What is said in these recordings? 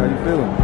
How you feeling?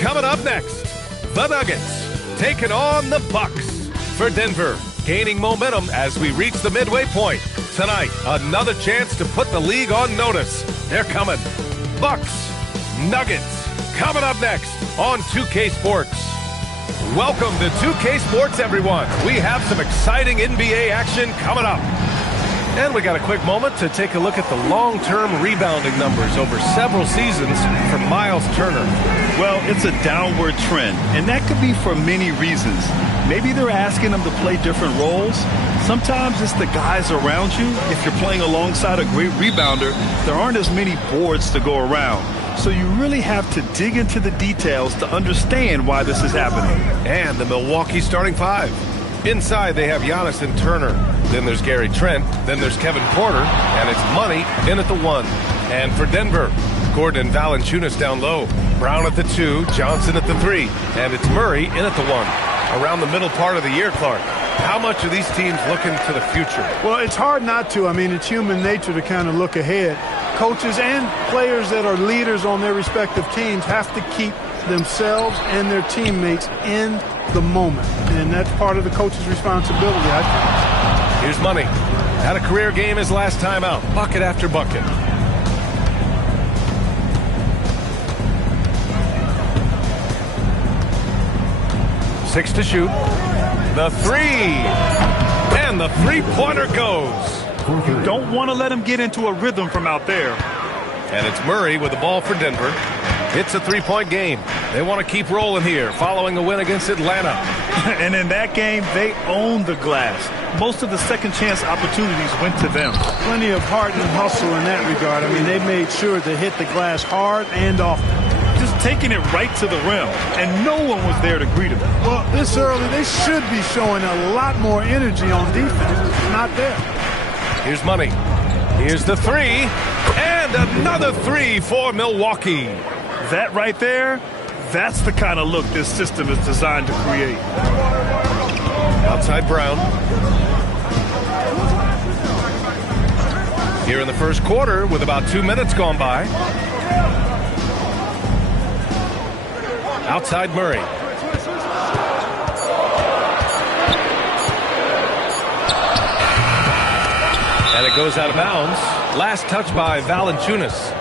Coming up next, the Nuggets taking on the Bucks. For Denver, gaining momentum as we reach the midway point. Tonight, another chance to put the league on notice. They're coming. Bucks, Nuggets, coming up next on 2K Sports. Welcome to 2K Sports, everyone. We have some exciting NBA action coming up. And we got a quick moment to take a look at the long-term rebounding numbers over several seasons for Miles Turner. Well, it's a downward trend, and that could be for many reasons. Maybe they're asking them to play different roles. Sometimes it's the guys around you. If you're playing alongside a great rebounder, there aren't as many boards to go around. So you really have to dig into the details to understand why this is happening. And the Milwaukee starting five. Inside, they have Giannis and Turner. Then there's Gary Trent. Then there's Kevin Porter. And it's Money in at the 1. And for Denver, Gordon and Valanciunas down low. Brown at the 2, Johnson at the 3. And it's Murray in at the 1. Around the middle part of the year, Clark, how much are these teams looking to the future? Well, it's hard not to. I mean, it's human nature to kind of look ahead. Coaches and players that are leaders on their respective teams have to keep themselves and their teammates in the moment. And that's part of the coach's responsibility, I think. Here's Money. Had a career game his last time out. Bucket after bucket. Six to shoot. The 3. And the three-pointer goes. You don't want to let him get into a rhythm from out there. And it's Murray with the ball for Denver. It's a three-point game. They want to keep rolling here following a win against Atlanta. And in that game, they owned the glass. Most of the second-chance opportunities went to them. Plenty of heart and hustle in that regard. I mean, they made sure to hit the glass hard and often. Just taking it right to the rim, and no one was there to greet him. Well, this early, they should be showing a lot more energy on defense. It's not there. Here's Money. Here's the 3. And another 3 for Milwaukee. That right there, that's the kind of look this system is designed to create. Outside Brown. Here in the first quarter with about 2 minutes gone by. Outside Murray. And it goes out of bounds. Last touch by Valanciunas.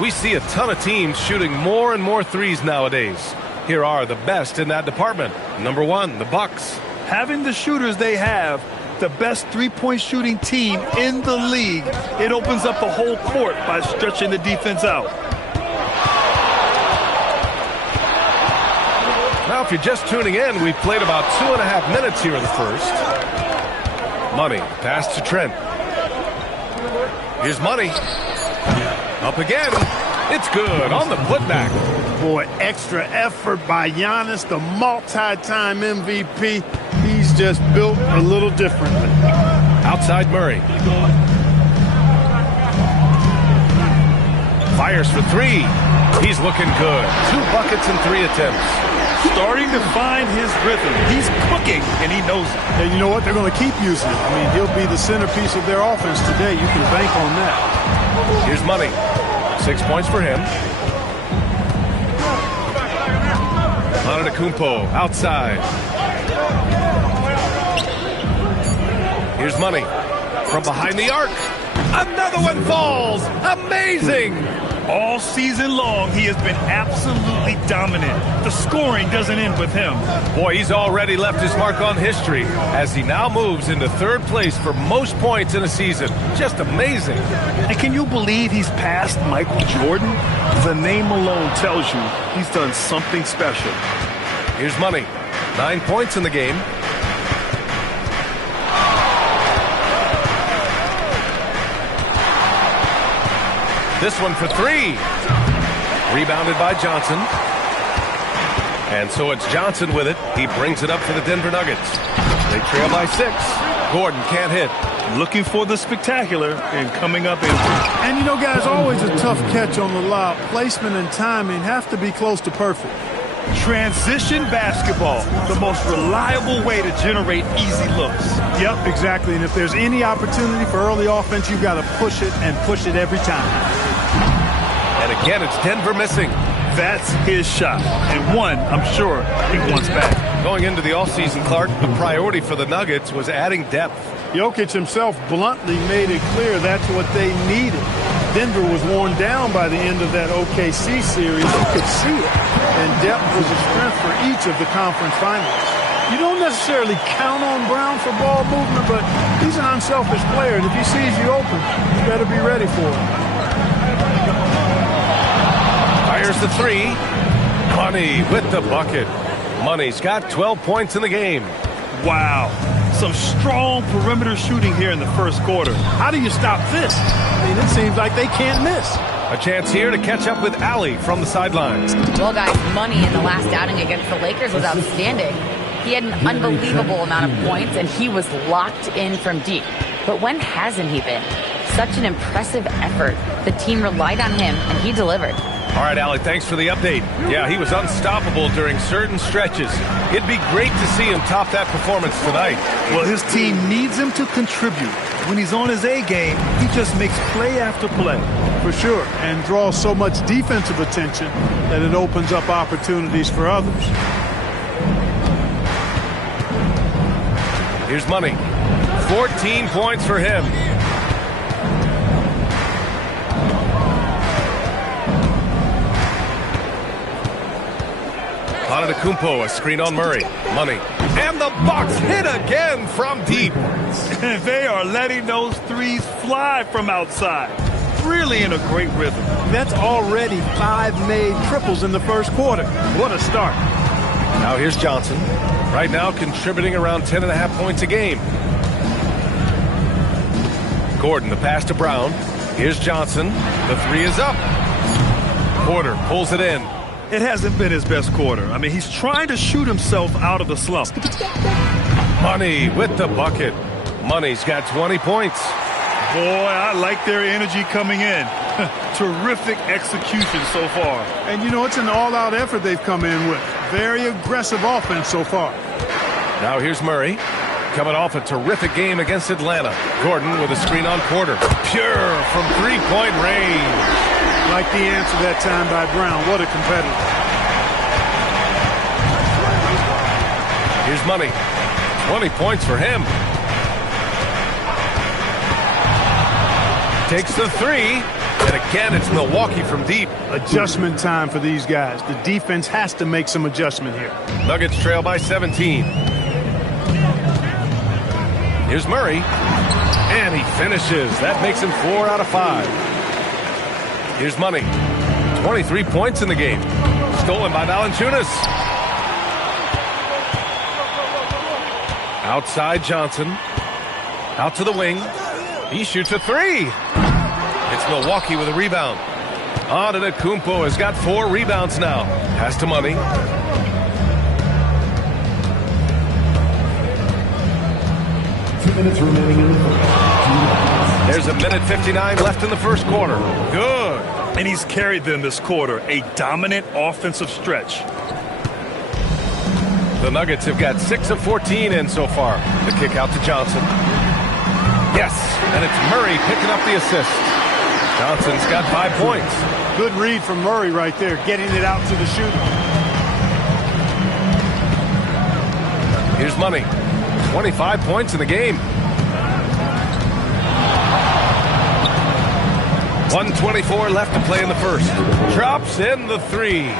We see a ton of teams shooting more and more threes nowadays. Here are the best in that department. Number 1, the Bucks. Having the shooters they have, the best three-point shooting team in the league, it opens up the whole court by stretching the defense out. Now, if you're just tuning in, we've played about 2.5 minutes here in the first. Money, pass to Trent. Here's Money. Up again. It's good on the putback. Boy, extra effort by Giannis, the multi-time MVP. He's just built a little differently. Outside Murray. Fires for 3. He's looking good. 2 buckets and 3 attempts. Starting to find his rhythm. He's cooking, and he knows it. And you know what? They're going to keep using it. I mean, he'll be the centerpiece of their offense today. You can bank on that. Here's Money. 6 points for him. Antetokounmpo outside. Here's Money from behind the arc. Another one falls. Amazing. All season long, he has been absolutely dominant. The scoring doesn't end with him. Boy, he's already left his mark on history as he now moves into third place for most points in a season. Just amazing. And can you believe he's passed Michael Jordan? The name alone tells you he's done something special. Here's Money. 9 points in the game. This one for three. Rebounded by Johnson. And so it's Johnson with it. He brings it up for the Denver Nuggets. They trail by 6. Gordon can't hit. Looking for the spectacular and coming up empty. And you know, guys, always a tough catch on the lob. Placement and timing have to be close to perfect. Transition basketball, the most reliable way to generate easy looks. Yep, exactly. And if there's any opportunity for early offense, you've got to push it and push it every time. And again, it's Denver missing. That's his shot. And one, I'm sure, he wants back. Going into the offseason, Clark, the priority for the Nuggets was adding depth. Jokic himself bluntly made it clear that's what they needed. Denver was worn down by the end of that OKC series. You could see it. And depth was a strength for each of the conference finals. You don't necessarily count on Brown for ball movement, but he's an unselfish player. And if he sees you open, you better be ready for it. Fires the three. Money with the bucket. Money's got 12 points in the game. Wow. Some strong perimeter shooting here in the first quarter. How do you stop this? I mean, it seems like they can't miss. A chance here to catch up with Allie from the sidelines. Well, guys, Money in the last outing against the Lakers was outstanding. He had an unbelievable amount of points, and he was locked in from deep. But when hasn't he been? Such an impressive effort. The team relied on him, and he delivered. All right, Allie, thanks for the update. Yeah, he was unstoppable during certain stretches. It'd be great to see him top that performance tonight. Well, his team needs him to contribute. When he's on his A game, he just makes play after play. For sure, and draws so much defensive attention that it opens up opportunities for others. Here's Money. 14 points for him. Antetokounmpo, a screen on Murray. Money. And the Bucks hit again from deep. And they are letting those threes fly from outside. Really in a great rhythm. That's already 5 made triples in the first quarter. What a start. Now here's Johnson. Right now contributing around 10.5 points a game. Gordon, the pass to Brown. Here's Johnson. The three is up. Porter pulls it in. It hasn't been his best quarter. I mean, he's trying to shoot himself out of the slump. Money with the bucket. Money's got 20 points. Boy, I like their energy coming in. Terrific execution so far. And, you know, it's an all-out effort they've come in with. Very aggressive offense so far. Now here's Murray. Coming off a terrific game against Atlanta. Gordon with a screen on Porter. Pure from three-point range. Like the answer that time by Brown. What a competitor. Here's Money. 20 points for him. Takes the three. And again, it's Milwaukee from deep. Adjustment time for these guys. The defense has to make some adjustment here. Nuggets trail by 17. Here's Murray. And he finishes. That makes him 4 out of 5. Here's Money. 23 points in the game. Stolen by Valanciunas. Outside Johnson. Out to the wing. He shoots a three. It's Milwaukee with a rebound. Antetokounmpo has got 4 rebounds now. Pass to Money. Minutes remaining in the first. There's a minute 59 left in the first quarter. Good. And he's carried them this quarter. A dominant offensive stretch. The Nuggets have got 6 of 14 in so far. The kick out to Johnson. Yes, and it's Murray picking up the assist. Johnson's got 5 points. Good read from Murray right there, getting it out to the shooter. Here's Money. 25 points in the game. 1:24 left to play in the first. Drops in the three.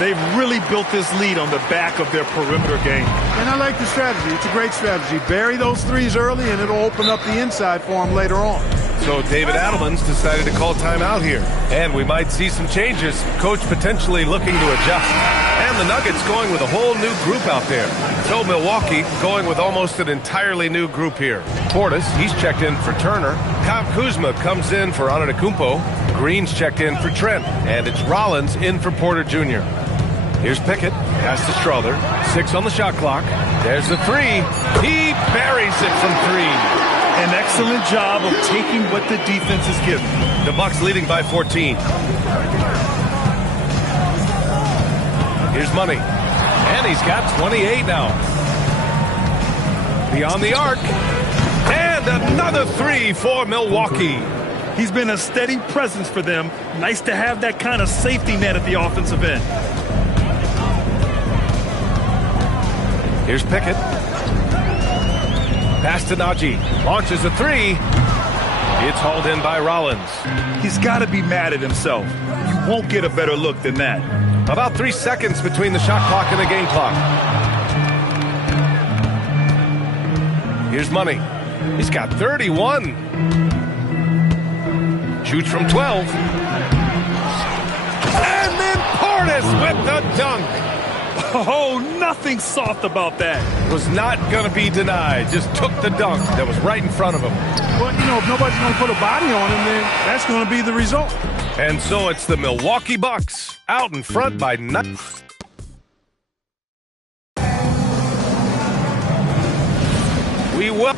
They've really built this lead on the back of their perimeter game. And I like the strategy. It's a great strategy. Bury those threes early, and it'll open up the inside for them later on. So David Adelman's decided to call timeout here. And we might see some changes. Coach potentially looking to adjust. And the Nuggets going with a whole new group out there. So Milwaukee going with almost an entirely new group here. Portis, he's checked in for Turner. Kyle Kuzma comes in for Antetokounmpo. Green's checked in for Trent. And it's Rollins in for Porter Jr. Here's Pickett. Pass to Strother. 6 on the shot clock. There's the three. He buries it from 3. An excellent job of taking what the defense is giving. The Bucks leading by 14. Here's Money. And he's got 28 now. Beyond the arc. And another 3 for Milwaukee. He's been a steady presence for them. Nice to have that kind of safety net at the offensive end. Here's Pickett. Pass to Najee. Launches a 3. It's hauled in by Rollins. He's got to be mad at himself. You won't get a better look than that. About 3 seconds between the shot clock and the game clock. Here's Money. He's got 31. Shoots from 12. And then Portis with the dunk. Oh, nothing soft about that. Was not going to be denied. Just took the dunk that was right in front of him. Well, you know, if nobody's going to put a body on him, then that's going to be the result. And so it's the Milwaukee Bucks out in front by 9. We will.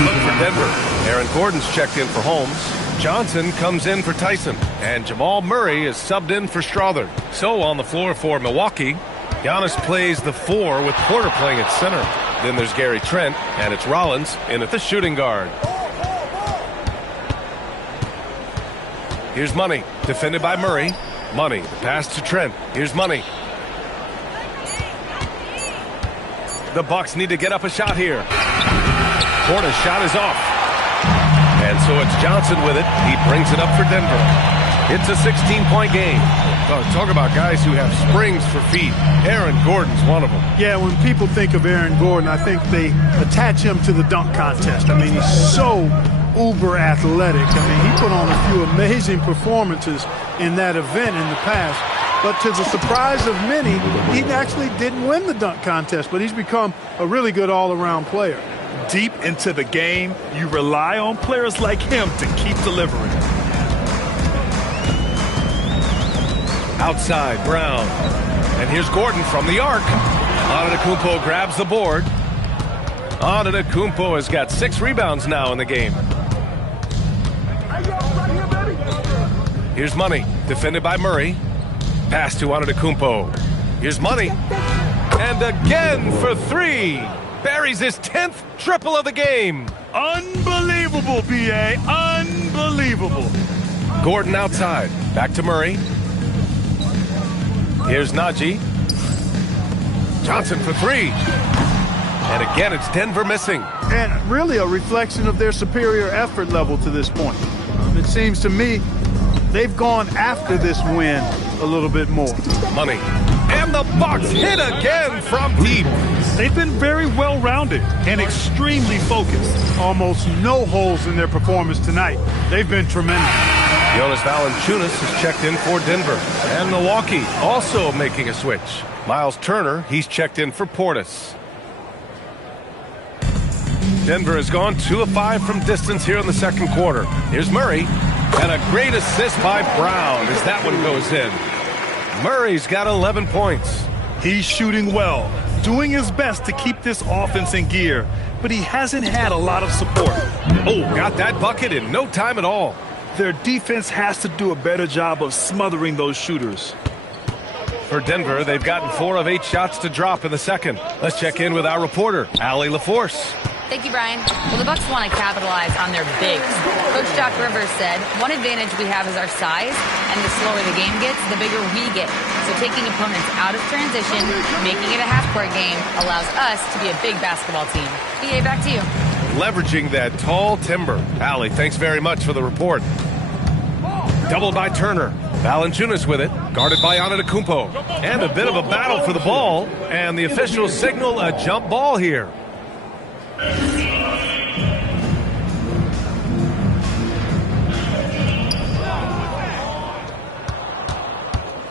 Look for Denver. Aaron Gordon's checked in for Holmes. Johnson comes in for Tyson. And Jamal Murray is subbed in for Strother. So on the floor for Milwaukee, Giannis plays the 4 with Porter playing at center. Then there's Gary Trent, and it's Rollins in at the shooting guard. Here's Money, defended by Murray. Money, the pass to Trent. Here's Money. The Bucks need to get up a shot here. Porter's shot is off. And so it's Johnson with it. He brings it up for Denver. It's a 16-point game. Talk about guys who have springs for feet. Aaron Gordon's one of them. Yeah, when people think of Aaron Gordon, I think they attach him to the dunk contest. I mean, he's so uber athletic. I mean, he put on a few amazing performances in that event in the past. But to the surprise of many, he actually didn't win the dunk contest, but he's become a really good all-around player. Deep into the game, you rely on players like him to keep delivering. Outside, Brown. And here's Gordon from the arc. Antetokounmpo grabs the board. Antetokounmpo has got 6 rebounds now in the game. Here's Money, defended by Murray. Pass to Antetokounmpo. Here's Money. And again for 3. Buries his 10th triple of the game. Unbelievable, B.A. Unbelievable. Gordon outside. Back to Murray. Here's Najee. Johnson for 3. And again, it's Denver missing. And really a reflection of their superior effort level to this point. It seems to me they've gone after this win a little bit more. Money. And the Bucks hit again from deep. They've been very well-rounded and extremely focused. Almost no holes in their performance tonight. They've been tremendous. Jonas Valanciunas is checked in for Denver. And Milwaukee also making a switch. Miles Turner, he's checked in for Portis. Denver has gone 2 of 5 from distance here in the second quarter. Here's Murray. And a great assist by Brown as that one goes in. Murray's got 11 points. He's shooting well, doing his best to keep this offense in gear, but he hasn't had a lot of support. Oh, got that bucket in no time at all. Their defense has to do a better job of smothering those shooters. For Denver, they've gotten 4 of 8 shots to drop in the second. Let's check in with our reporter, Allie LaForce. Thank you, Brian. Well, the Bucks want to capitalize on their bigs. Coach Doc Rivers said, one advantage we have is our size, and the slower the game gets, the bigger we get. So taking opponents out of transition, making it a half-court game, allows us to be a big basketball team. EA, back to you. Leveraging that tall timber. Allie, thanks very much for the report. Doubled by Turner. Valanciunas with it, guarded by Antetokounmpo. And a bit of a battle for the ball, and the officials signal a jump ball here.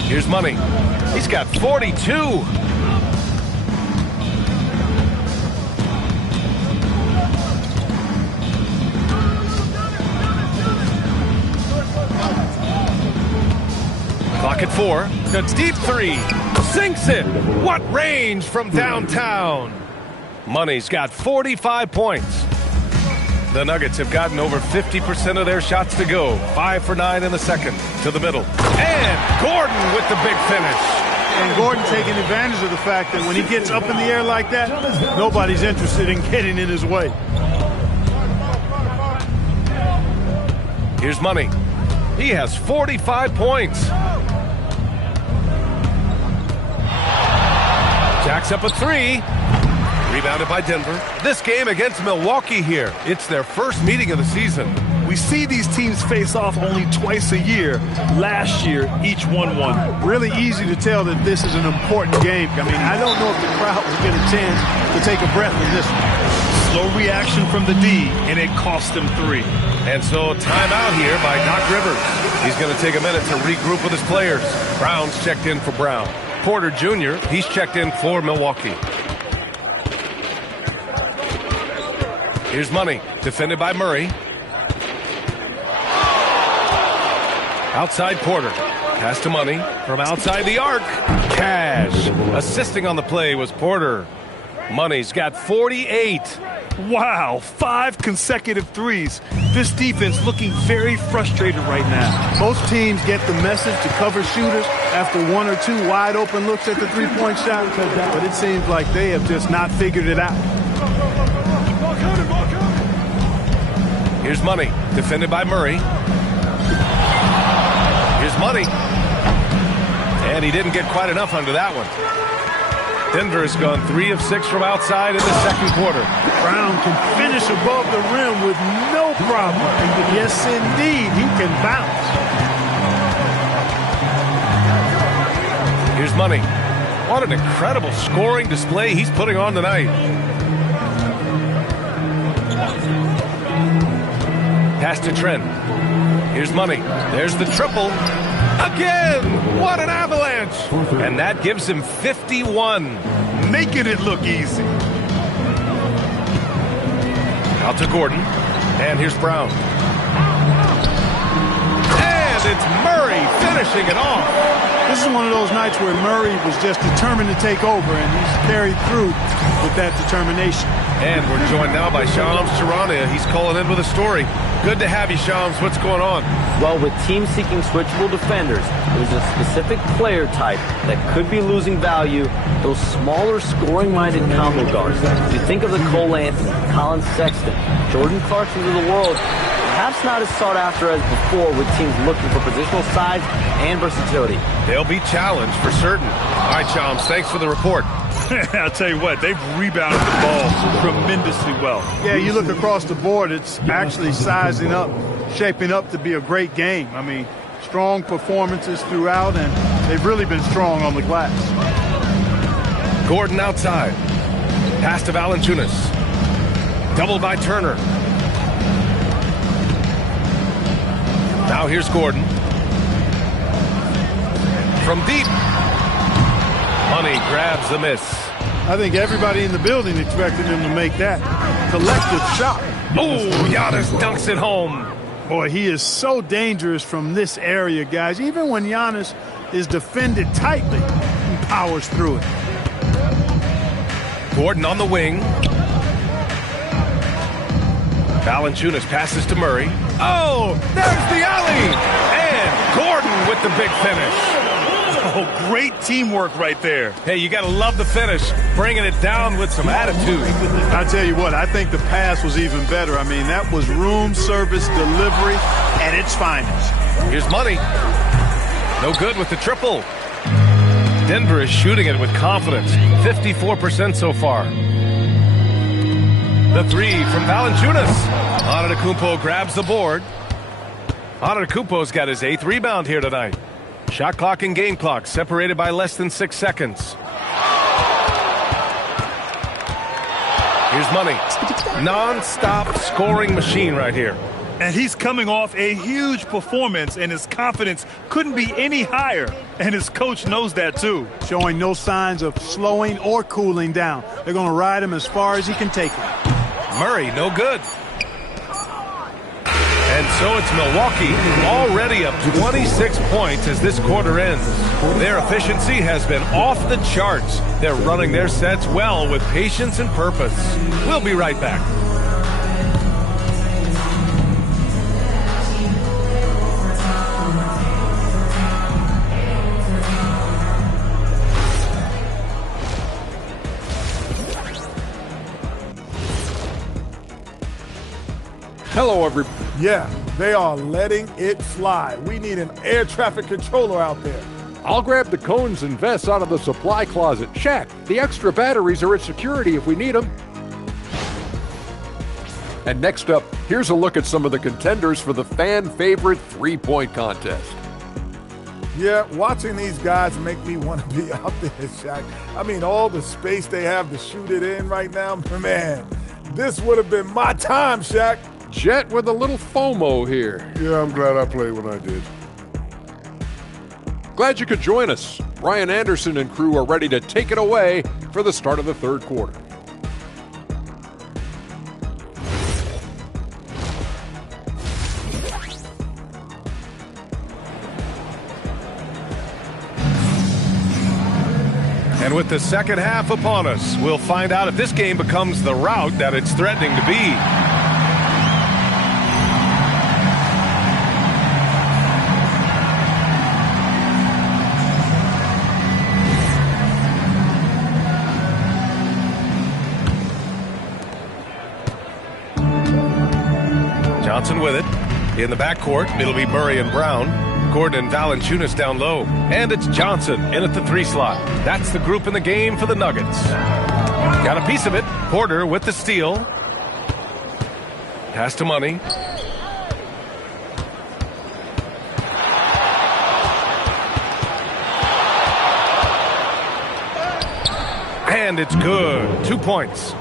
Here's Money. He's got 42. Clock at 4. The deep three. Sinks it. What range from downtown. Money's got 45 points. The Nuggets have gotten over 50% of their shots to go. 5 for 9 in the second. To the middle. And Gordon with the big finish. And Gordon taking advantage of the fact that when he gets up in the air like that, nobody's interested in getting in his way. Here's Money. He has 45 points. Jacks up a 3. Rebounded by Denver. This game against Milwaukee here. It's their first meeting of the season. We see these teams face off only twice a year. Last year, each won one. Really easy to tell that this is an important game. I mean, I don't know if the crowd will get a chance to take a breath in this one. Slow reaction from the D, and it cost him 3. And so timeout here by Doc Rivers. He's going to take a minute to regroup with his players. Brown's checked in for Brown. Porter Jr., he's checked in for Milwaukee. Here's Money, defended by Murray. Outside Porter. Pass to Money from outside the arc. Cash. Assisting on the play was Porter. Money's got 48. Wow, 5 consecutive threes. This defense looking very frustrated right now. Most teams get the message to cover shooters after 1 or 2 wide open looks at the three-point shot, but it seems like they have just not figured it out. Here's Money, defended by Murray. Here's Money. And he didn't get quite enough under that one. Denver has gone 3 of 6 from outside in the second quarter. Brown can finish above the rim with no problem. Yes, indeed, he can bounce. Here's Money. What an incredible scoring display he's putting on tonight. Pass to Trent. Here's Money. There's the triple. Again! What an avalanche! And that gives him 51. Making it look easy. Out to Gordon. And here's Brown. And it's Murray finishing it off. This is one of those nights where Murray was just determined to take over, and he's carried through with that determination. And we're joined now by Shams Charania. He's calling in with a story. Good to have you, Shams. What's going on? Well, with teams seeking switchable defenders, there's a specific player type that could be losing value, those smaller scoring-minded combo guards. If you think of the Cole Anthony, Colin Sexton, Jordan Clarksons of the world, perhaps not as sought after as before with teams looking for positional size and versatility. They'll be challenged for certain. All right, Shams, thanks for the report. I'll tell you what, they've rebounded the ball tremendously well. Yeah, you look across the board, it's actually sizing up, shaping up to be a great game. I mean, strong performances throughout, and they've really been strong on the glass. Gordon outside. Pass to Valanciunas. Doubled by Turner. Now here's Gordon. From deep. Money grabs the miss. I think everybody in the building expected him to make that collective shot. Oh, Giannis dunks it home. Boy, he is so dangerous from this area, guys. Even when Giannis is defended tightly, he powers through it. Gordon on the wing. Valanciunas passes to Murray. Oh, there's the alley. And Gordon with the big finish. Oh, great teamwork right there. Hey, you got to love the finish, bringing it down with some attitude. I tell you what, I think the pass was even better. I mean, that was room service delivery at its finest. Here's Money. No good with the triple. Denver is shooting it with confidence. 54% so far. The three from Valanciunas. Antetokounmpo grabs the board. Antetokounmpo's got his 8th rebound here tonight. Shot clock and game clock separated by less than 6 seconds. Here's Money. Non-stop scoring machine right here. And he's coming off a huge performance, and his confidence couldn't be any higher. And his coach knows that, too. Showing no signs of slowing or cooling down. They're going to ride him as far as he can take him. Murray, no good. And so it's Milwaukee, already up 26 points as this quarter ends. Their efficiency has been off the charts. They're running their sets well with patience and purpose. We'll be right back. Hello, everybody. Yeah, they are letting it fly. We need an air traffic controller out there. I'll grab the cones and vests out of the supply closet. Shaq, the extra batteries are at security if we need them. And next up, here's a look at some of the contenders for the fan-favorite three-point contest. Yeah, watching these guys make me want to be out there, Shaq. I mean, all the space they have to shoot it in right now, man, this would have been my time, Shaq. Jet with a little FOMO here. Yeah, I'm glad I played when I did. Glad you could join us. Brian Anderson and crew are ready to take it away for the start of the third quarter. And with the second half upon us, we'll find out if this game becomes the rout that it's threatening to be. Johnson with it. In the backcourt, it'll be Murray and Brown. Gordon and Valanciunas down low. And it's Johnson in at the 3 slot. That's the group in the game for the Nuggets. Got a piece of it. Porter with the steal. Pass to Money. And it's good. 2 points.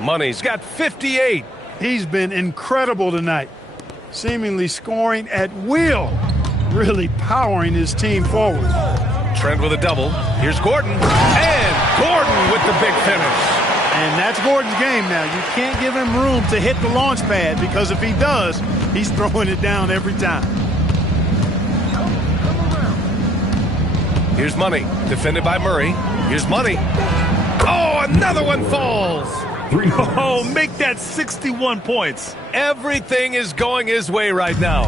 Money's got 58. He's been incredible tonight, seemingly scoring at will, really powering his team forward. Trent with a double. Here's Gordon. And Gordon with the big finish. And that's Gordon's game now. You can't give him room to hit the launch pad because if he does, he's throwing it down every time. Here's Money. Defended by Murray. Here's Money. Oh, another one falls. Oh, make that 61 points. Everything is going his way right now.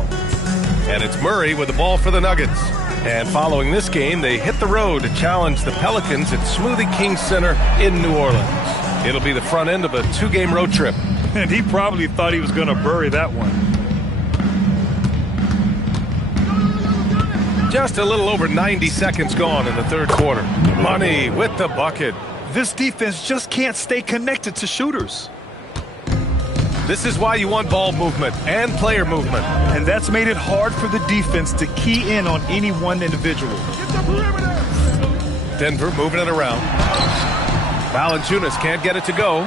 And it's Murray with the ball for the Nuggets. And following this game, they hit the road to challenge the Pelicans at Smoothie King Center in New Orleans. It'll be the front end of a 2-game road trip. And he probably thought he was going to bury that one. Just a little over 90 seconds gone in the third quarter. Money with the bucket. This defense just can't stay connected to shooters. This is why you want ball movement and player movement. And that's made it hard for the defense to key in on any one individual. Denver moving it around. Valanciunas can't get it to go.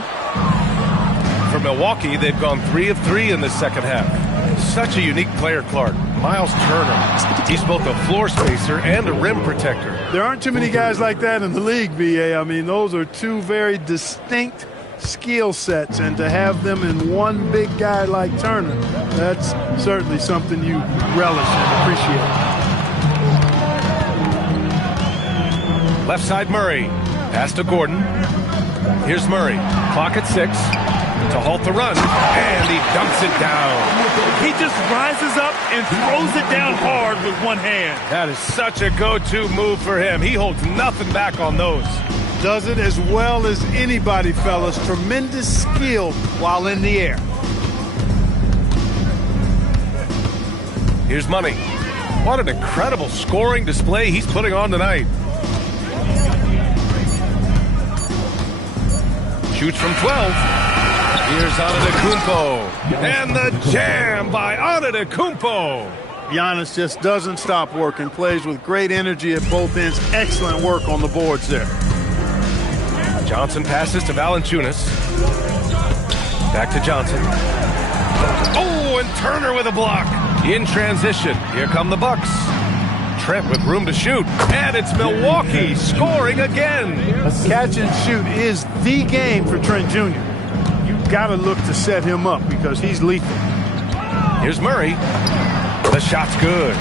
For Milwaukee, they've gone 3 of 3 in this second half. Such a unique player, Clark. Miles Turner. He's both a floor spacer and a rim protector. There aren't too many guys like that in the league, B.A. I mean, those are two very distinct skill sets, and to have them in one big guy like Turner, that's certainly something you relish and appreciate. Left side Murray. Pass to Gordon. Here's Murray. Clock at 6. to halt the run, and he dunks it down. He just rises up and throws it down hard with one hand. That is such a go-to move for him. He holds nothing back on those. Does it as well as anybody, fellas. Tremendous skill while in the air. Here's Money. What an incredible scoring display he's putting on tonight. Shoots from 12. Here's Antetokounmpo. And the jam by Antetokounmpo. Giannis just doesn't stop working. Plays with great energy at both ends. Excellent work on the boards there. Johnson passes to Valanciunas. Back to Johnson. Oh, and Turner with a block. In transition, here come the Bucks. Trent with room to shoot. And it's Milwaukee scoring again. Catch and shoot is the game for Trent Jr. You've got to look to set him up because he's lethal. Here's Murray. The shot's good.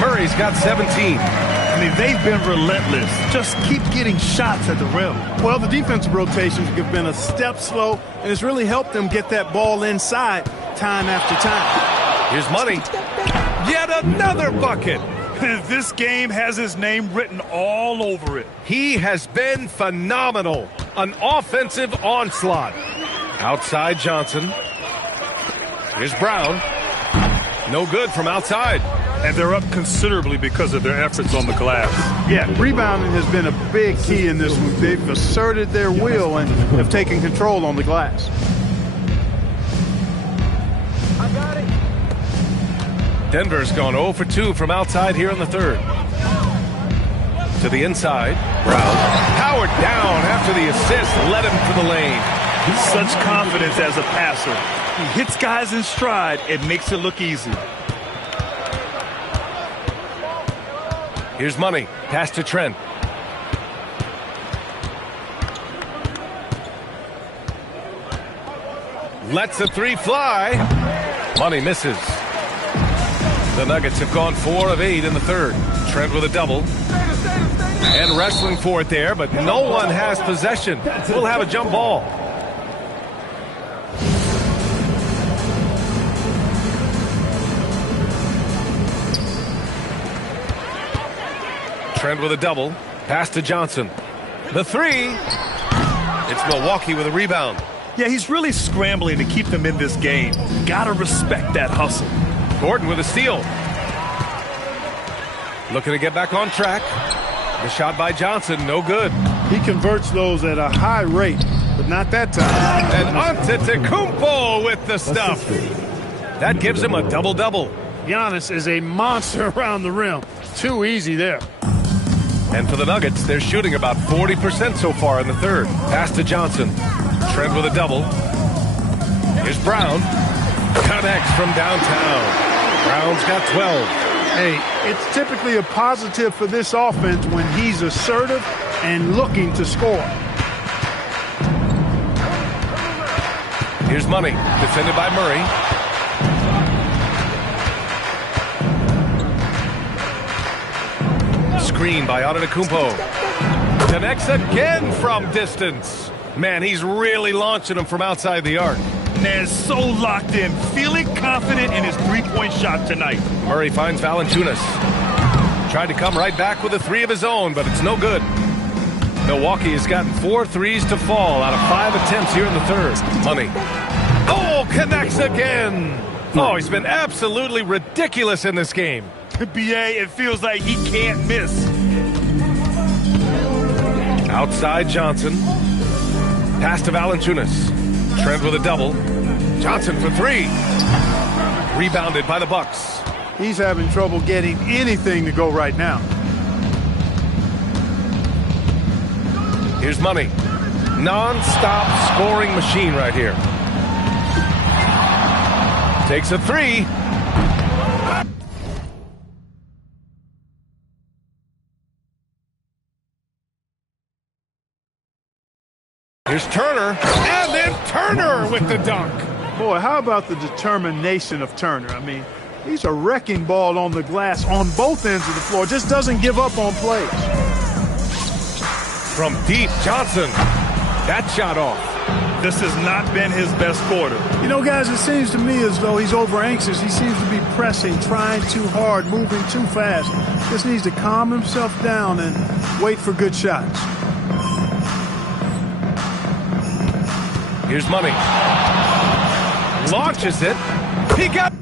Murray's got 17. I mean, they've been relentless. Just keep getting shots at the rim. Well, the defensive rotations have been a step slow, and it's really helped them get that ball inside time after time. Here's Money. Yet another bucket. This game has his name written all over it. He has been phenomenal. An offensive onslaught. Outside Johnson. Here's Brown. No good from outside. And they're up considerably because of their efforts on the glass. Yeah, rebounding has been a big key in this one. They've asserted their will and have taken control on the glass. I got it. Denver's gone 0 for 2 from outside here in the third. To the inside. Brown. Powered down after the assist. Led him to the lane. Such confidence as a passer. He hits guys in stride. It makes it look easy. Here's Money. Pass to Trent. Lets the three fly. Money misses. The Nuggets have gone 4 of 8 in the third. Trent with a double. And wrestling for it there, but no one has possession. We'll have a jump ball. Trent with a double. Pass to Johnson. The three. It's Milwaukee with a rebound. Yeah, he's really scrambling to keep them in this game. Gotta respect that hustle. Gordon with a steal. Looking to get back on track. The shot by Johnson, no good. He converts those at a high rate, but not that time. And Antetokounmpo with the stuff. That gives him a double-double. Giannis is a monster around the rim. Too easy there. And for the Nuggets, they're shooting about 40% so far in the third. Pass to Johnson. Trent with a double. Here's Brown. Connects from downtown. Brown's got 12. Hey, it's typically a positive for this offense when he's assertive and looking to score. Here's Money. Defended by Murray. Screen by Antetokounmpo. Connects again from distance. Man, he's really launching him from outside the arc. Man, so locked in, feeling confident in his three-point shot tonight. Murray finds Valanciunas. Tried to come right back with a three of his own, but it's no good. Milwaukee has gotten 4 threes to fall out of 5 attempts here in the third. Money. Oh, connects again. Oh, he's been absolutely ridiculous in this game. BA, it feels like he can't miss. Outside Johnson. Pass to Valanciunas. Trent with a double. Johnson for 3. Rebounded by the Bucks. He's having trouble getting anything to go right now. Here's Money. Non-stop scoring machine right here. Takes a 3. Here's Turner, and then Turner with the dunk. Boy, how about the determination of Turner? I mean, he's a wrecking ball on the glass on both ends of the floor. Just doesn't give up on plays. From deep, Johnson. That shot off. This has not been his best quarter. You know, guys, it seems to me as though he's over anxious. He seems to be pressing, trying too hard, moving too fast. Just needs to calm himself down and wait for good shots. Here's Money. Launches it. He got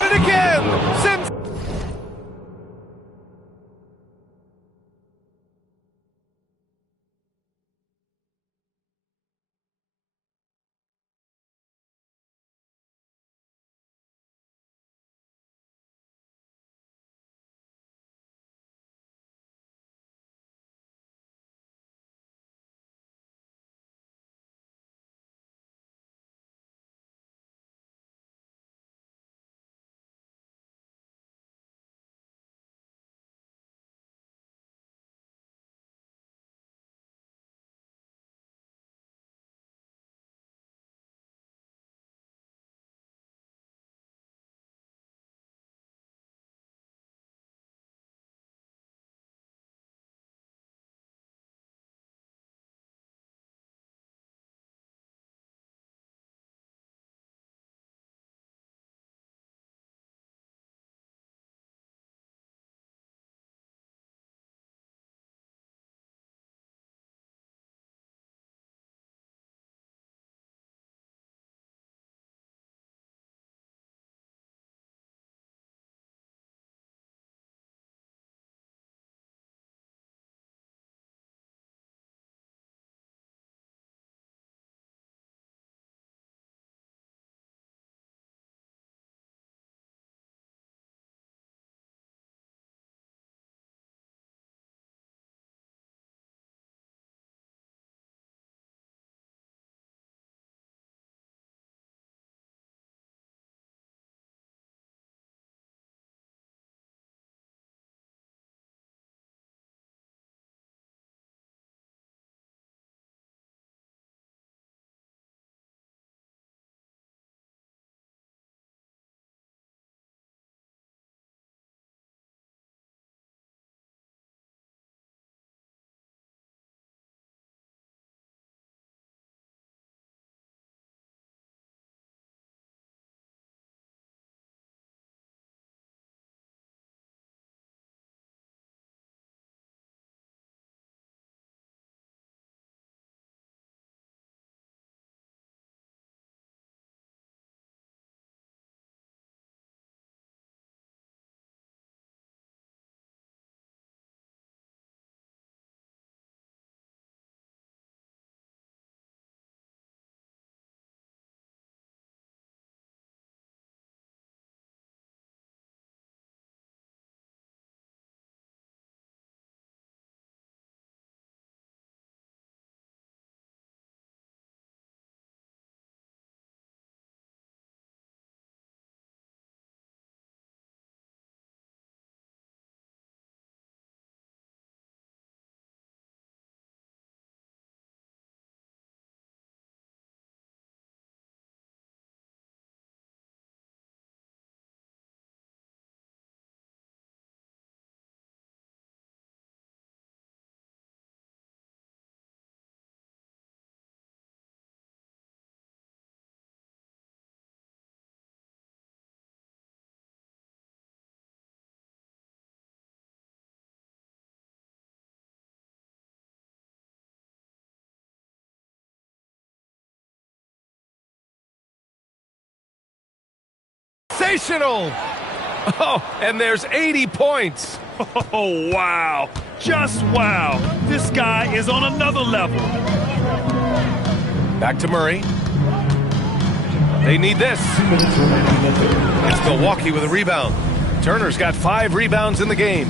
And again, Sims. Sensational! Oh, and there's 80 points. Oh, wow. Just wow. This guy is on another level. Back to Murray. They need this. It's Milwaukee with a rebound. Turner's got 5 rebounds in the game.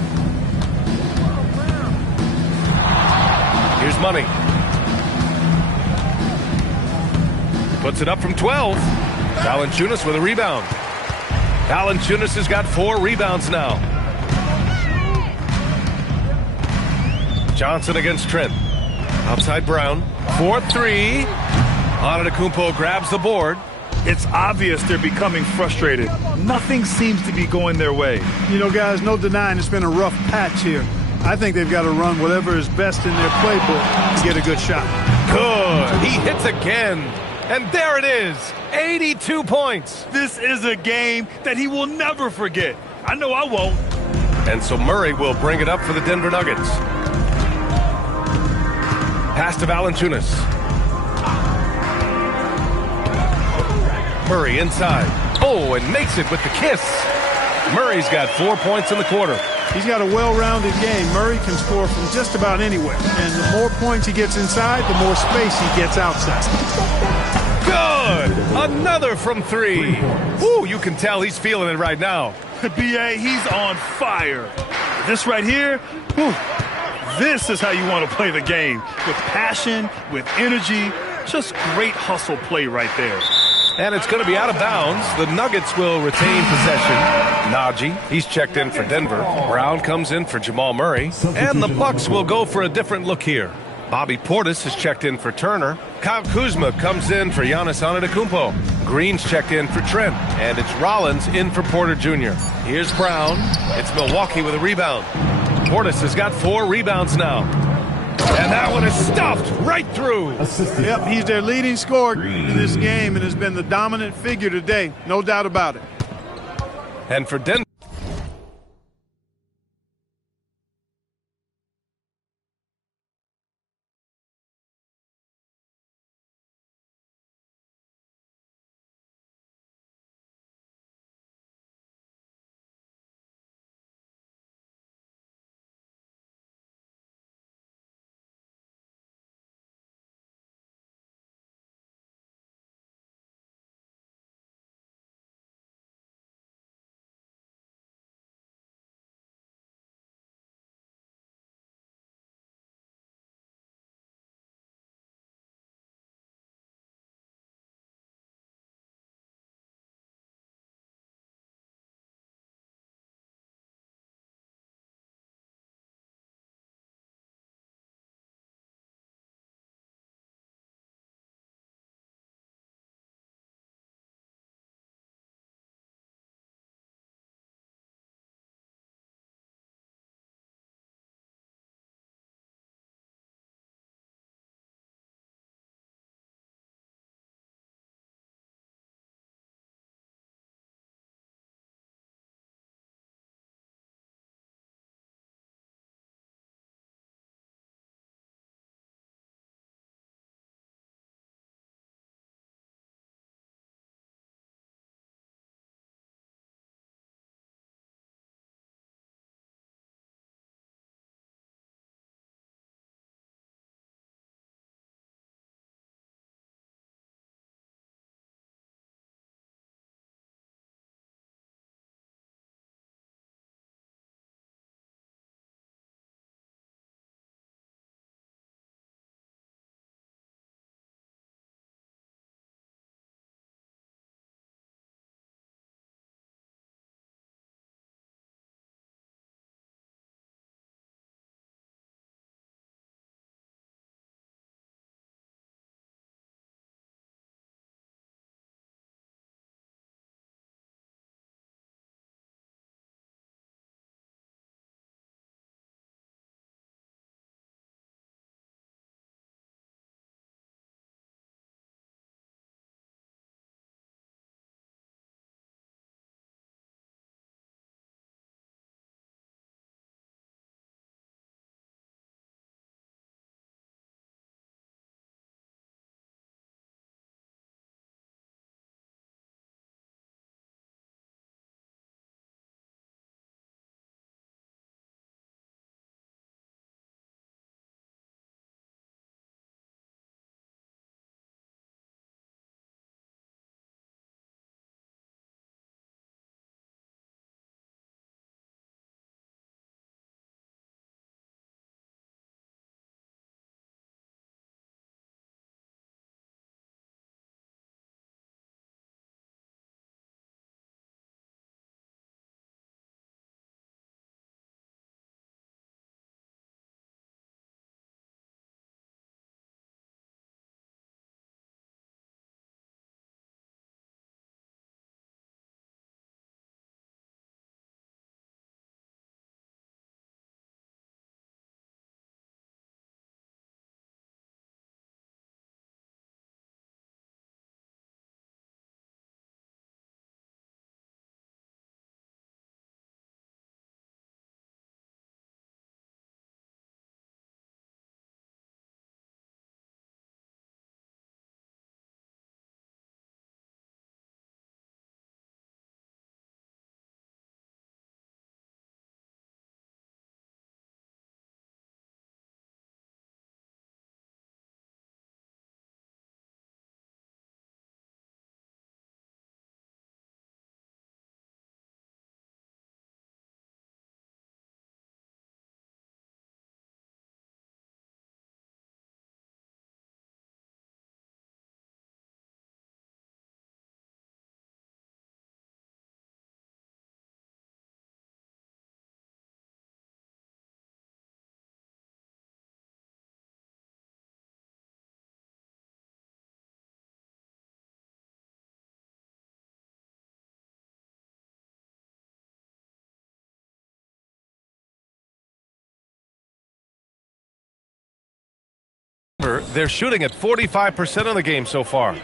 Here's Money. Puts it up from 12. Valanciunas with a rebound. Valanciunas has got 4 rebounds now. Johnson against Trent. Outside Brown. 4-3. Antetokounmpo grabs the board. It's obvious they're becoming frustrated. Nothing seems to be going their way. You know, guys, no denying it's been a rough patch here. I think they've got to run whatever is best in their playbook to get a good shot. Good. He hits again. And there it is. 82 points. This is a game that he will never forget. I know I won't. And so Murray will bring it up for the Denver Nuggets. Pass to Valanciunas. Murray inside. Oh, and makes it with the kiss. Murray's got 4 points in the quarter. He's got a well-rounded game. Murray can score from just about anywhere. And the more points he gets inside, the more space he gets outside. Good! Another from 3. Ooh, you can tell he's feeling it right now. B.A., he's on fire. This right here, whew, this is how you want to play the game. With passion, with energy, just great hustle play right there. And it's going to be out of bounds. The Nuggets will retain possession. Najee, he's checked in for Denver. Brown comes in for Jamal Murray. And the Bucks will go for a different look here. Bobby Portis is checked in for Turner. Kyle Kuzma comes in for Giannis Antetokounmpo. Green's checked in for Trent. And it's Rollins in for Porter Jr. Here's Brown. It's Milwaukee with a rebound. Portis has got 4 rebounds now. And that one is stuffed right through. Yep, he's their leading scorer in this game and has been the dominant figure today. No doubt about it. And for Denver. They're shooting at 45% of the game so far.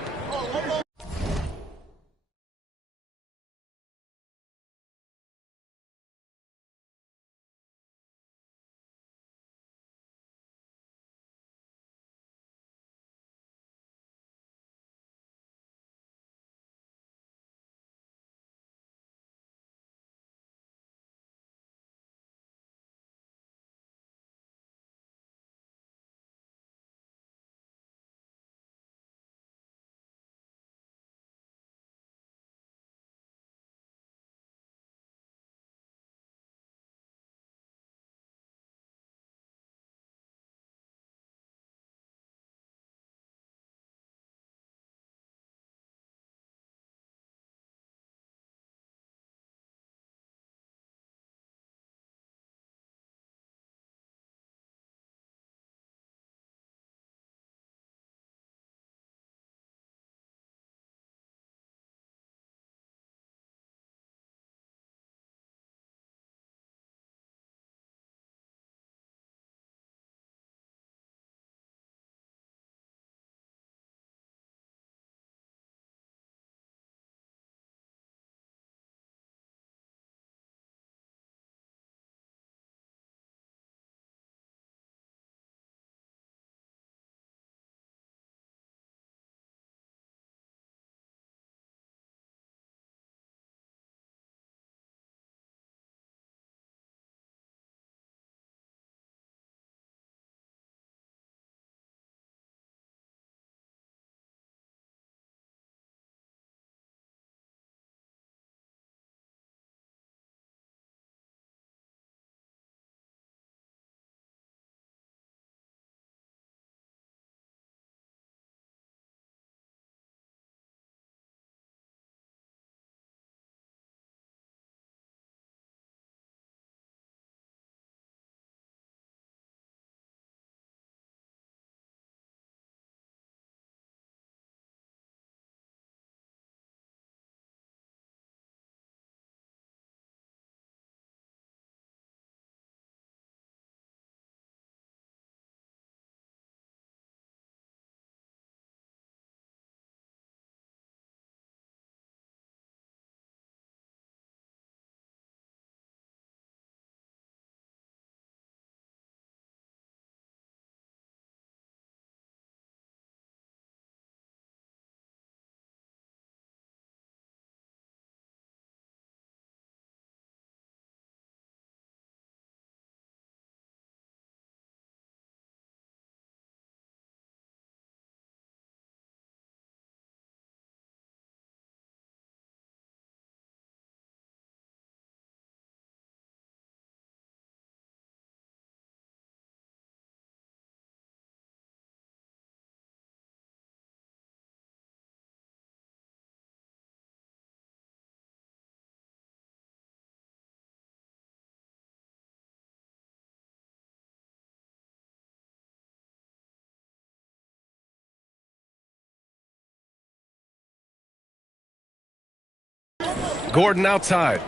Gordon outside.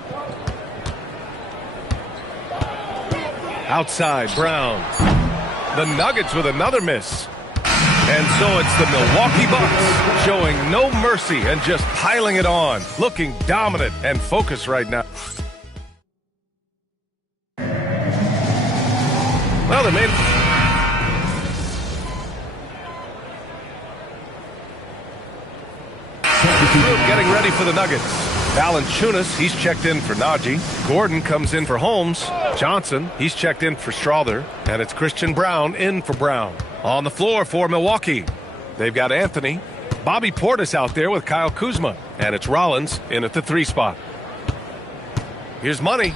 Outside, Brown. The Nuggets with another miss. And so it's the Milwaukee Bucks showing no mercy and just piling it on, looking dominant and focused right now. Well, they made getting ready for the Nuggets. Valanciunas, he's checked in for Najee. Gordon comes in for Holmes. Johnson, he's checked in for Strawther. And it's Christian Brown in for Brown. On the floor for Milwaukee, they've got Anthony. Bobby Portis out there with Kyle Kuzma. And it's Rollins in at the 3 spot. Here's Money.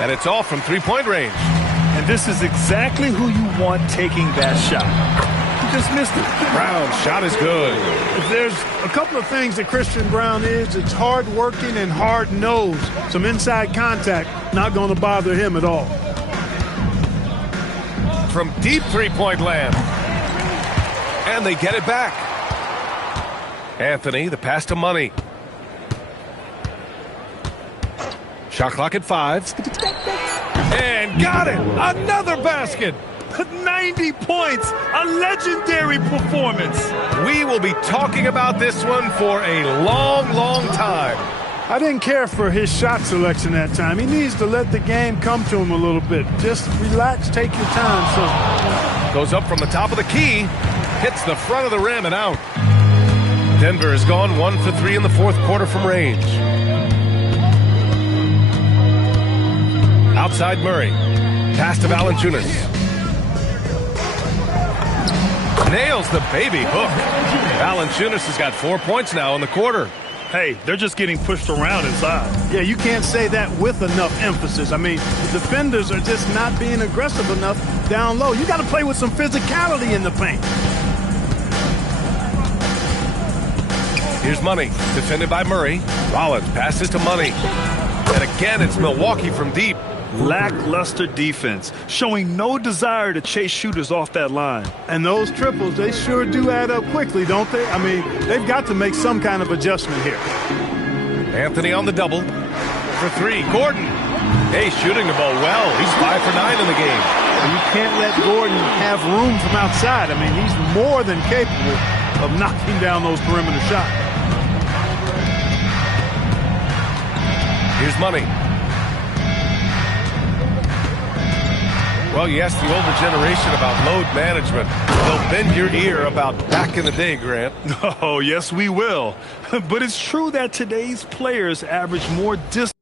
And it's all from three-point range. And this is exactly who you want taking that shot. He just missed it. Brown's shot is good. If there's a couple of things that Christian Brown is, it's hard-working and hard-nosed. Some inside contact, not going to bother him at all. From deep three-point land. And they get it back. Anthony, the pass to Money. Shot clock at 5. And got it! Another basket! 90 points, a legendary performance. We will be talking about this one for a long, long time. I didn't care for his shot selection that time. He needs to let the game come to him a little bit. Just relax, take your time, son. Goes up from the top of the key, hits the front of the rim and out. Denver has gone 1 for 3 in the fourth quarter from range. Outside Murray. Pass to Valanciunas. Nails the baby hook. Valanciunas has got 4 points now in the quarter. Hey, they're just getting pushed around inside. Yeah, you can't say that with enough emphasis. I mean, the defenders are just not being aggressive enough down low. You got to play with some physicality in the paint. Here's Money, defended by Murray. Rollins passes to Money. And again, it's Milwaukee from deep. Lackluster defense, showing no desire to chase shooters off that line. And those triples, they sure do add up quickly, don't they? I mean, they've got to make some kind of adjustment here. Anthony on the double. For 3, Gordon. Hey, shooting the ball well. He's 5 for 9 in the game. You can't let Gordon have room from outside. I mean, he's more than capable of knocking down those perimeter shots. Here's Money. Well, you ask the older generation about load management. They'll bend your ear about back in the day, Grant. Oh, yes, we will. But it's true that today's players average more distance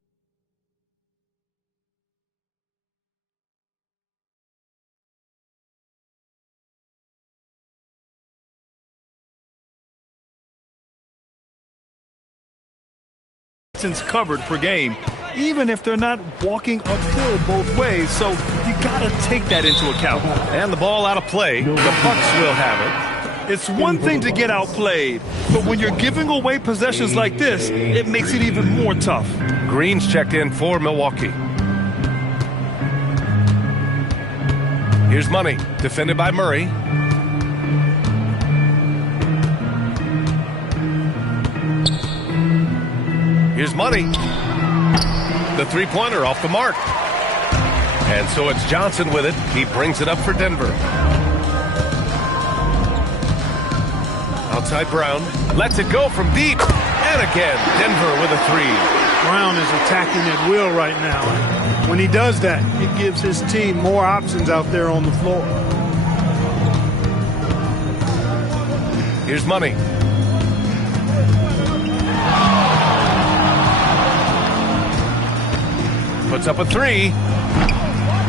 covered per game, even if they're not walking uphill both ways. So you got to take that into account. And the ball out of play. The Bucks will have it. It's one thing to get outplayed, but when you're giving away possessions like this, it makes it even more tough. Green's checked in for Milwaukee. Here's Money, defended by Murray. Here's Money. The three-pointer off the mark. And so it's Johnson with it. He brings it up for Denver. Outside Brown. Lets it go from deep. And again, Denver with a 3. Brown is attacking at will right now. When he does that, it gives his team more options out there on the floor. Here's Money. Puts up a 3.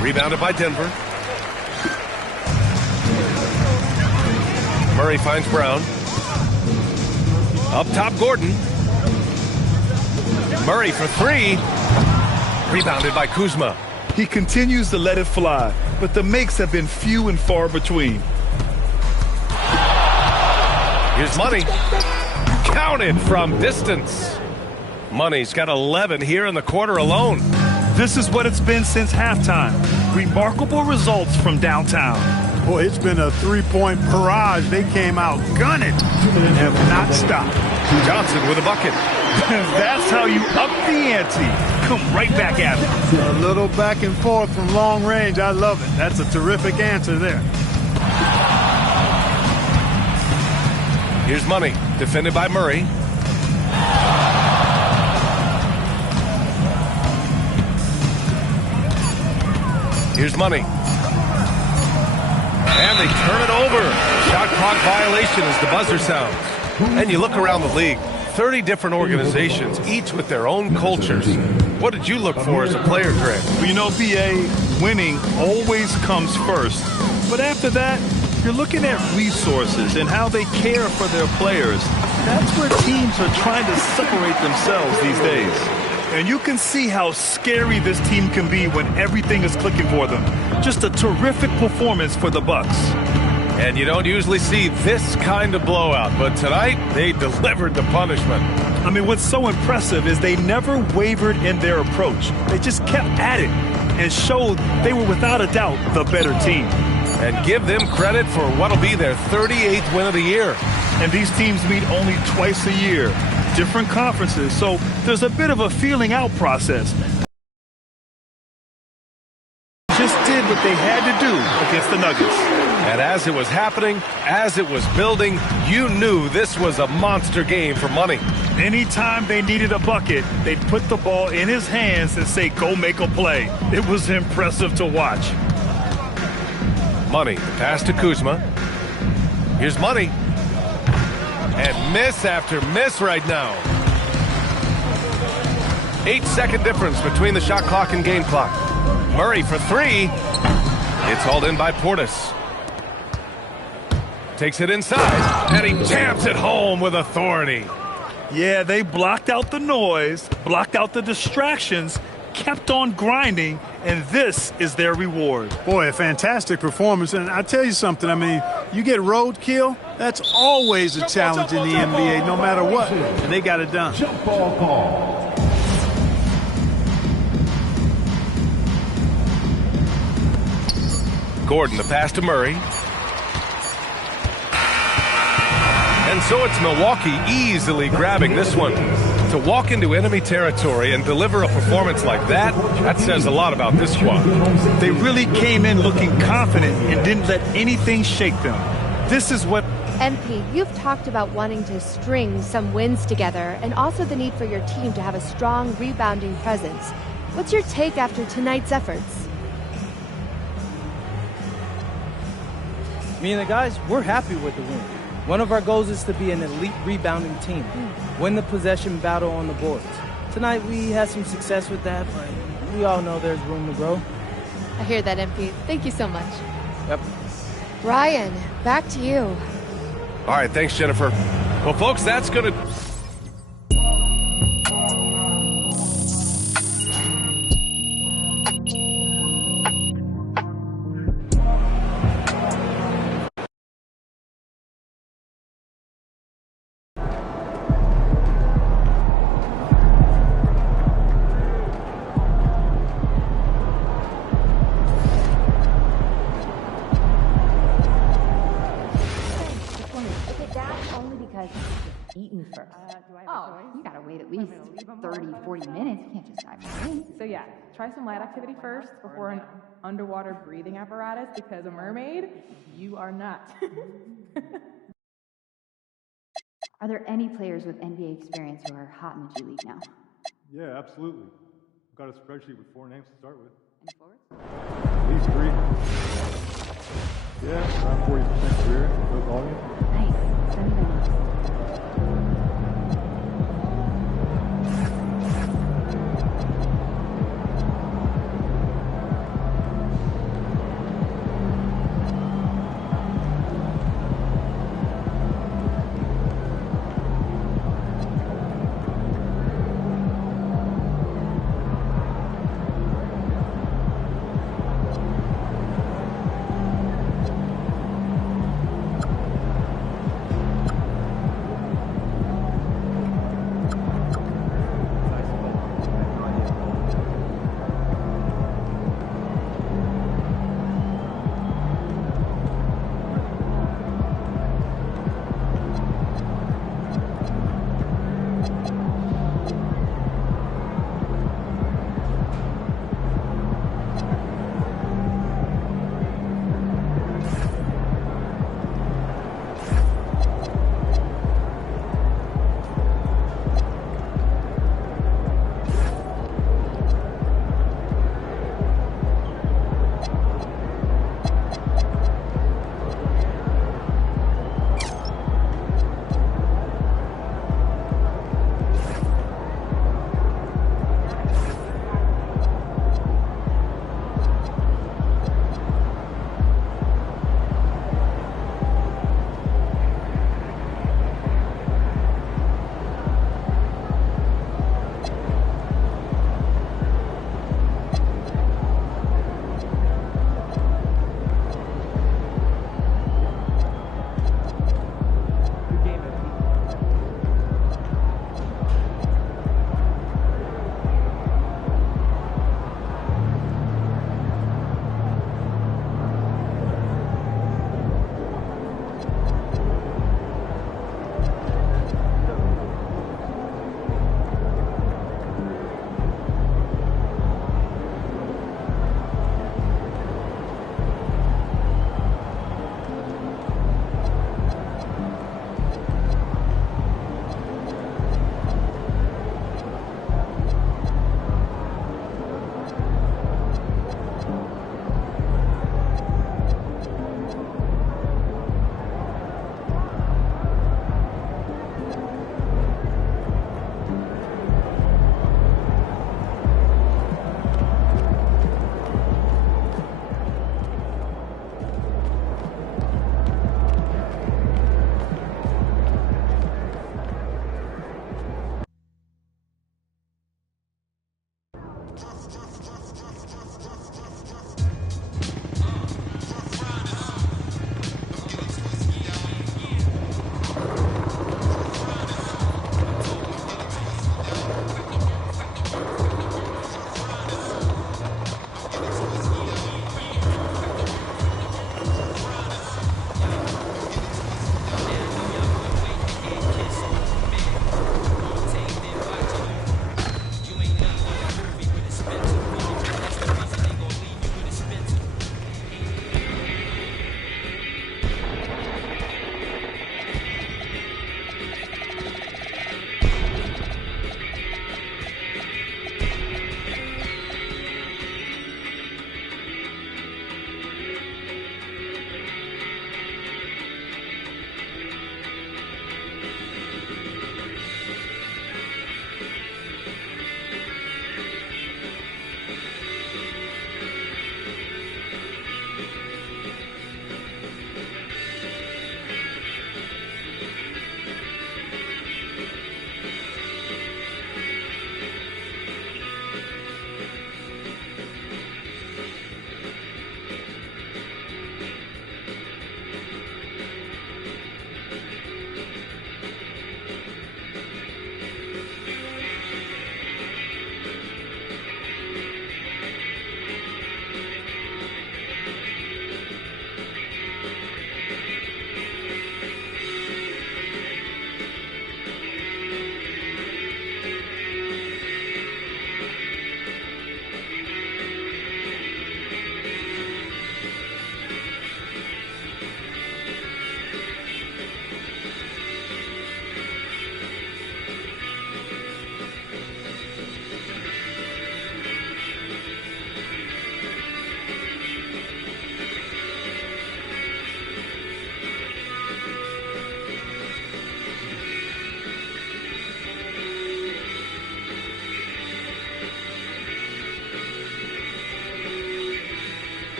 Rebounded by Denver. Murray finds Brown. Up top, Gordon. Murray for 3. Rebounded by Kuzma. He continues to let it fly, but the makes have been few and far between. Here's Money. Counted from distance. Money's got 11 here in the quarter alone. This is what it's been since halftime. Remarkable results from downtown. Boy, it's been a three-point barrage. They came out gunning and have not stopped. Johnson with a bucket. That's how you up the ante. Come right back at it. A little back and forth from long range. I love it. That's a terrific answer there. Here's Money, defended by Murray. Here's Money. And they turn it over. Shot clock violation as the buzzer sounds. And you look around the league, 30 different organizations, each with their own cultures. What did you look for as a player, Grant? Well, you know, B.A., winning always comes first. But after that, you're looking at resources and how they care for their players. That's where teams are trying to separate themselves these days. And you can see how scary this team can be when everything is clicking for them. Just a terrific performance for the Bucks. And you don't usually see this kind of blowout, but tonight they delivered the punishment. I mean, what's so impressive is they never wavered in their approach. They just kept at it and showed they were without a doubt the better team. And give them credit for what'll be their 38th win of the year. And these teams meet only twice a year. Different conferences, so there's a bit of a feeling out process. just did what they had to do against the Nuggets. And as it was happening, as it was building, you knew this was a monster game for Money. Anytime they needed a bucket, they'd put the ball in his hands and say, go make a play. It was impressive to watch. Money, pass to Kuzma. Here's Money. And miss after miss right now. 8-second difference between the shot clock and game clock. Murray for three. It's hauled in by Portis. Takes it inside, and he jams it home with authority. Yeah, they blocked out the noise, blocked out the distractions, kept on grinding, and this is their reward. Boy, a fantastic performance. And I tell you something, I mean, you get roadkill, that's always a challenge in the NBA, no matter what. And they got it done. Jump ball call. Gordon, the pass to Murray. And so it's Milwaukee easily grabbing this one. To walk into enemy territory and deliver a performance like that, that says a lot about this squad. They really came in looking confident and didn't let anything shake them. This is what... MP, you've talked about wanting to string some wins together and also the need for your team to have a strong rebounding presence. What's your take after tonight's efforts? Me and the guys, we're happy with the win. One of our goals is to be an elite rebounding team, win the possession battle on the boards. Tonight we had some success with that, but we all know there's room to grow. I hear that, MP. Thank you so much. Yep. Ryan, back to you. All right, thanks, Jennifer. Well, folks, that's going to... You gotta wait at least 30, 40 minutes. You can't just dive in. So yeah, try some light activity first before an underwater breathing apparatus, because a mermaid, you are not. Are there any players with NBA experience who are hot in the G League now? Yeah, absolutely. I've got a spreadsheet with 4 names to start with. Any forwards? At least 3. Yeah, around 40% career, no volume.